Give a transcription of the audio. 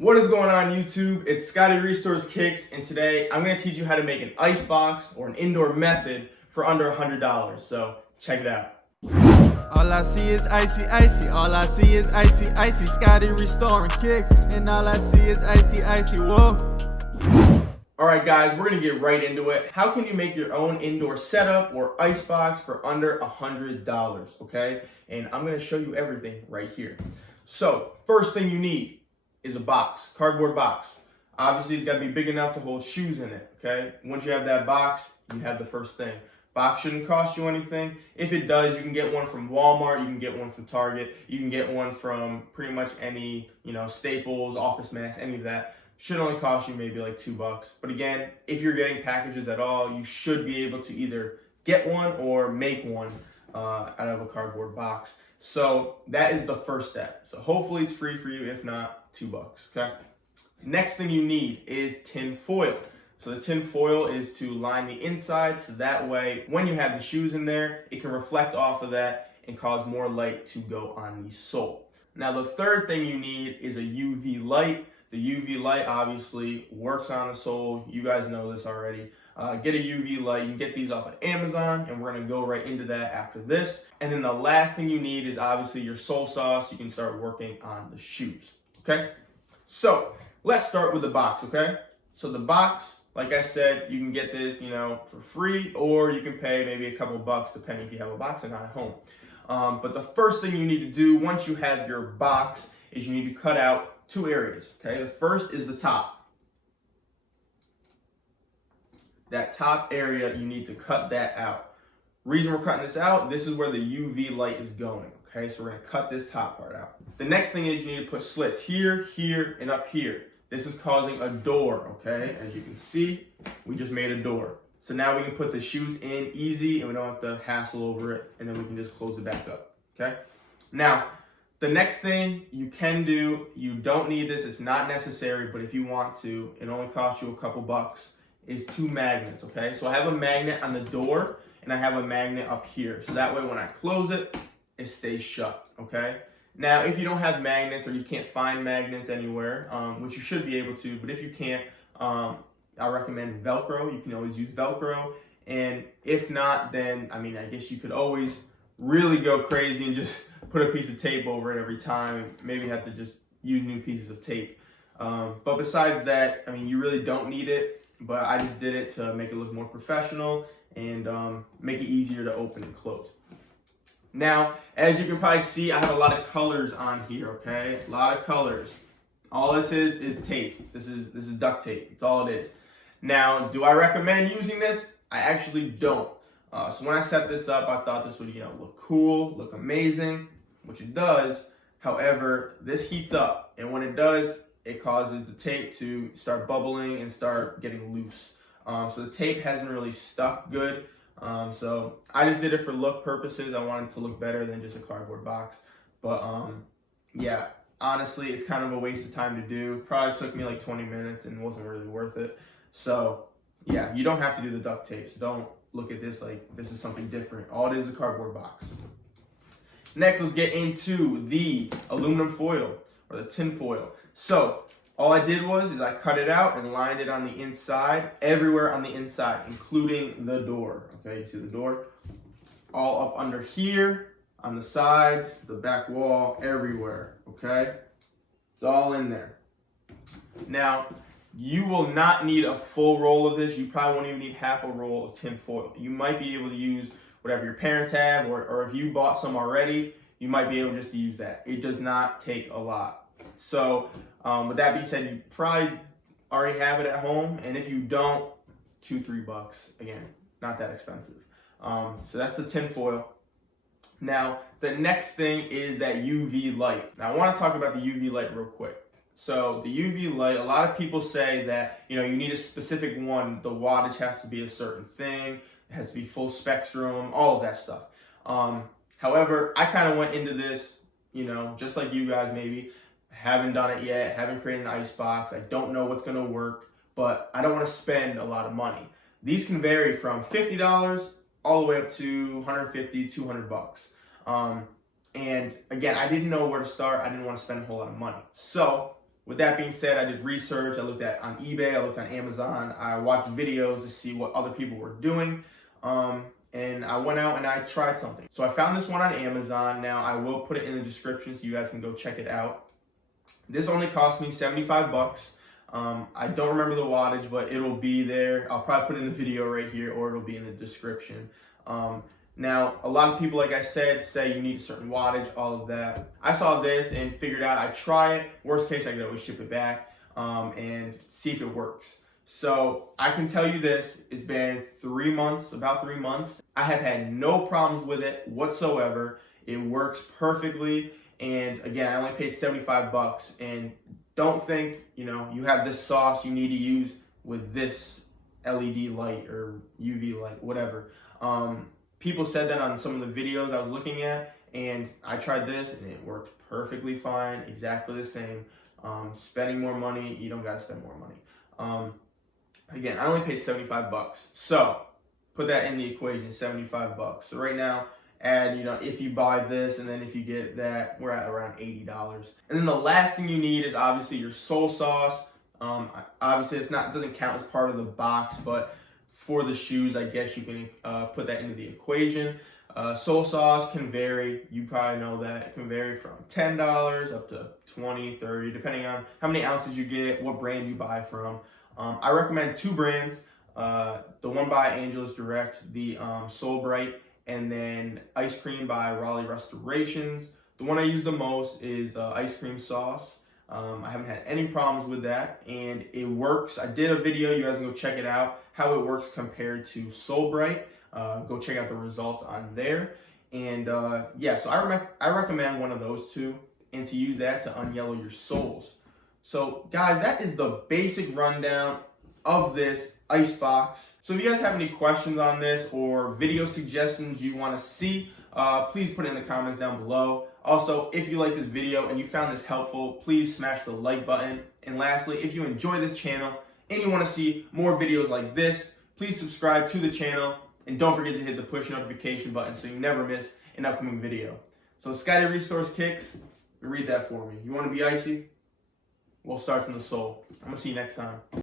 What is going on YouTube? It's Scotty Restores Kicks, and today I'm going to teach you how to make an ice box or an indoor method for under $100. So check it out. All I see is icy, icy. All I see is icy, icy. Scotty restoring kicks, and all I see is icy, icy. Whoa. Alright guys, we're going to get right into it. How can you make your own indoor setup or ice box for under $100, okay? And I'm going to show you everything right here. So, first thing you need is a box, cardboard box. Obviously, it's got to be big enough to hold shoes in it, okay? Once you have that box, you have the first thing. Box shouldn't cost you anything. If it does, you can get one from Walmart, you can get one from Target, you can get one from pretty much any, Staples, Office Max, any of that. Should only cost you maybe like $2. But again, if you're getting packages at all, you should be able to either get one or make one out of a cardboard box. So that is the first step. So hopefully it's free for you. If not, $2, okay? Next thing you need is tin foil. So the tin foil is to line the inside so that way when you have the shoes in there, it can reflect off of that and cause more light to go on the sole. Now the third thing you need is a UV light. The UV light obviously works on the sole. You guys know this already. Get a UV light. You can get these off of Amazon, and we're going to go right into that after this. And then the last thing you need is obviously your sole saw so you can start working on the shoes, okay? So let's start with the box, okay? So the box, like I said, you can get this, for free, or you can pay maybe a couple bucks depending if you have a box or not at home. But the first thing you need to do once you have your box is you need to cut out two areas, okay? The first is the top. That top area, you need to cut that out. Reason we're cutting this out, this is where the UV light is going, okay? So we're gonna cut this top part out. The next thing is you need to put slits here, here, and up here. This is causing a door, okay? As you can see, we just made a door. So now we can put the shoes in easy and we don't have to hassle over it, and then we can just close it back up, okay? Now, the next thing you can do, you don't need this, it's not necessary, but if you want to, it only costs you a couple bucks, is two magnets, okay? So I have a magnet on the door and I have a magnet up here. So that way when I close it, it stays shut, okay? Now, if you don't have magnets or you can't find magnets anywhere, which you should be able to, but if you can't, I recommend Velcro. You can always use Velcro. And if not, then, I guess you could always really go crazy and just put a piece of tape over it every time. Maybe have to just use new pieces of tape. But besides that, you really don't need it. But I just did it to make it look more professional and make it easier to open and close. Now, as you can probably see, I have a lot of colors on here, okay? A lot of colors. All this is tape. This is duct tape. It's all it is. Now, do I recommend using this? I actually don't. So when I set this up, I thought this would, look cool, look amazing, which it does. However, this heats up, and when it does, it causes the tape to start bubbling and start getting loose. So the tape hasn't really stuck good. So I just did it for look purposes. I wanted it to look better than just a cardboard box. But yeah, honestly, it's kind of a waste of time to do. Probably took me like 20 minutes and wasn't really worth it. So yeah, you don't have to do the duct tape. So don't look at this like this is something different. All it is a cardboard box. Next, let's get into the aluminum foil or the tin foil. So all I did is I cut it out and lined it on the inside, everywhere on the inside, including the door. Okay, you see the door? All up under here, on the sides, the back wall, everywhere, okay? It's all in there. Now, you will not need a full roll of this. You probably won't even need half a roll of tin foil. You might be able to use whatever your parents have, or if you bought some already, you might be able just to use that. It does not take a lot. So with that being said, you probably already have it at home. And if you don't, $2-3. Again, not that expensive. So that's the tin foil. Now, the next thing is that UV light. Now, I want to talk about the UV light real quick. So the UV light, a lot of people say that, you need a specific one. The wattage has to be a certain thing. It has to be full spectrum, all of that stuff. However, I kind of went into this, just like you guys maybe. Haven't done it yet, haven't created an ice box. I don't know what's gonna work, but I don't wanna spend a lot of money. These can vary from $50 all the way up to $150, $200. And again, I didn't know where to start. I didn't want to spend a whole lot of money. So with that being said, I did research. I looked at on eBay, I looked on Amazon, I watched videos to see what other people were doing. And I went out and I tried something. So I found this one on Amazon. Now I will put it in the description so you guys can go check it out. This only cost me 75 bucks. I don't remember the wattage, but it'll be there. I'll probably put it in the video right here, or it'll be in the description. Now, a lot of people, like I said, say you need a certain wattage, all of that. I saw this and figured out I'd try it. Worst case, I could always ship it back and see if it works. So I can tell you this, it's been 3 months, about 3 months. I have had no problems with it whatsoever. It works perfectly. And again, I only paid 75 bucks. And don't think, you have this sauce you need to use with this LED light or UV light, whatever. People said that on some of the videos I was looking at, and I tried this and it worked perfectly fine, exactly the same. Spending more money, you don't gotta spend more money. Again, I only paid 75 bucks. So put that in the equation, 75 bucks. So right now, add, if you buy this and then if you get that, we're at around $80. And then the last thing you need is obviously your soul sauce. Obviously it doesn't count as part of the box, but for the shoes, I guess you can put that into the equation. Soul sauce can vary. You probably know that. It can vary from $10 up to $20, $30, depending on how many ounces you get, what brand you buy from. I recommend 2 brands. The one by Angelus Direct, the Soul Bright, and then Ice Cream by Scotty Restorations. The one I use the most is the ice cream sauce. I haven't had any problems with that, and it works. I did a video, you guys can go check it out, how it works compared to Soul Bright. Go check out the results on there. And yeah, so I recommend one of those 2, and to use that to unyellow your soles. So guys, that is the basic rundown of this ice box. So if you guys have any questions on this or video suggestions you want to see, please put it in the comments down below. Also, if you like this video and you found this helpful, please smash the like button. And lastly, if you enjoy this channel and you want to see more videos like this, please subscribe to the channel and don't forget to hit the push notification button so you never miss an upcoming video. So Scotty Restores Kicks, read that for me. You want to be icy? Well, starts in the soul. I'm going to see you next time.